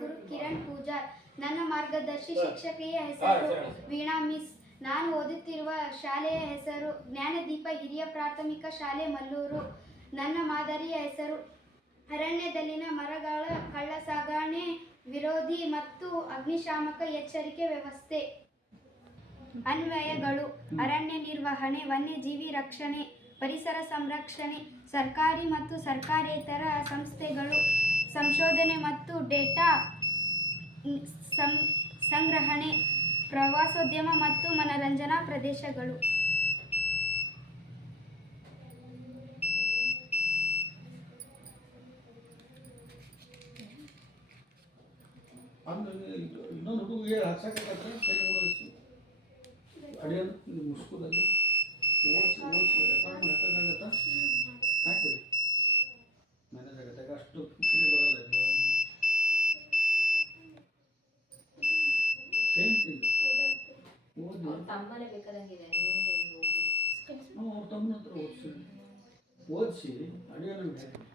ಗುರು ಕಿರಣ್ ಪೂಜಾರ್. ನನ್ನ ಮಾರ್ಗದರ್ಶಿ ಶಿಕ್ಷಕಿಯ ಹೆಸರು ವೀಣಾ ಮಿಸ್. ನಾನು ಓದುತ್ತಿರುವ ಶಾಲೆಯ ಹೆಸರು ಜ್ಞಾನದೀಪ ಹಿರಿಯ ಪ್ರಾಥಮಿಕ ಶಾಲೆ ಮಲ್ಲೂರು. ನನ್ನ ಮಾದರಿಯ ಹೆಸರು ಅರಣ್ಯದಲ್ಲಿನ ಮರಗಳ ಕಳ್ಳಸಾಗಣೆ ವಿರೋಧಿ ಮತ್ತು ಅಗ್ನಿಶಾಮಕ ಎಚ್ಚರಿಕೆ ವ್ಯವಸ್ಥೆ. ಅನ್ವಯಗಳು: ಅರಣ್ಯ ನಿರ್ವಹಣೆ, ವನ್ಯಜೀವಿ ರಕ್ಷಣೆ, ಪರಿಸರ ಸಂರಕ್ಷಣೆ, ಸರ್ಕಾರಿ ಮತ್ತು ಸರ್ಕಾರೇತರ ಸಂಸ್ಥೆಗಳು, ಸಂಶೋಧನೆ ಮತ್ತು ಡೇಟಾ ಸಂಗ್ರಹಣೆ, ಪ್ರವಾಸೋದ್ಯಮ ಮತ್ತು ಮನರಂಜನಾ ಪ್ರದೇಶಗಳು. ಇನ್ನೊಂದು ಹುಡುಗಿಗೆ ಹಚ್ಚಕತ್ತಾದ್ರೆ ಅಡಿಯನ್ನು ಮುಸ್ಕುದಲ್ಲಿ ಓದಿಸಿ ರೆಕಾರ್ಡ್ ಮಾಡಿ ಹಾಕೋಕ್ಕಾಗತ್ತಾ? ಹಾಕ್ಬಿಡಿ. ಮ್ಯಾನೇಜ್ ಆಗತ್ತೆ, ಅಷ್ಟು ಫ್ರೀ ಬರಲ್ಲ ಇದು. ಸೇಮ್ ಥಿಂಗ್ ಓದಿ ತಮ್ಮನೆ ಬೇಕಾದಂಗಿದೆ ಅವ್ರ ತಮ್ಮನ ಹತ್ರ ಓದಿಸಿ ಅಡಿಗೆ ನಮ್ಗೆ ಹಾಕಿ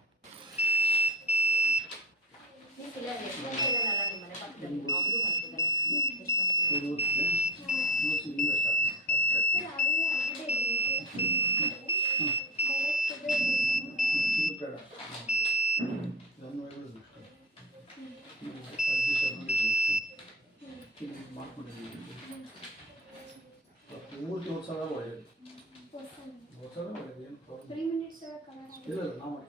ಪೂರ್ತಿ ಓದ್ಸೋದ ಒಳ್ಳೆಯದು. ಓದ್ಸೋದ ಒಳ್ಳೆಯದು, ಏನು ಪ್ರಾಬ್ಲಮ್ ಇಲ್ಲ. ನಾವು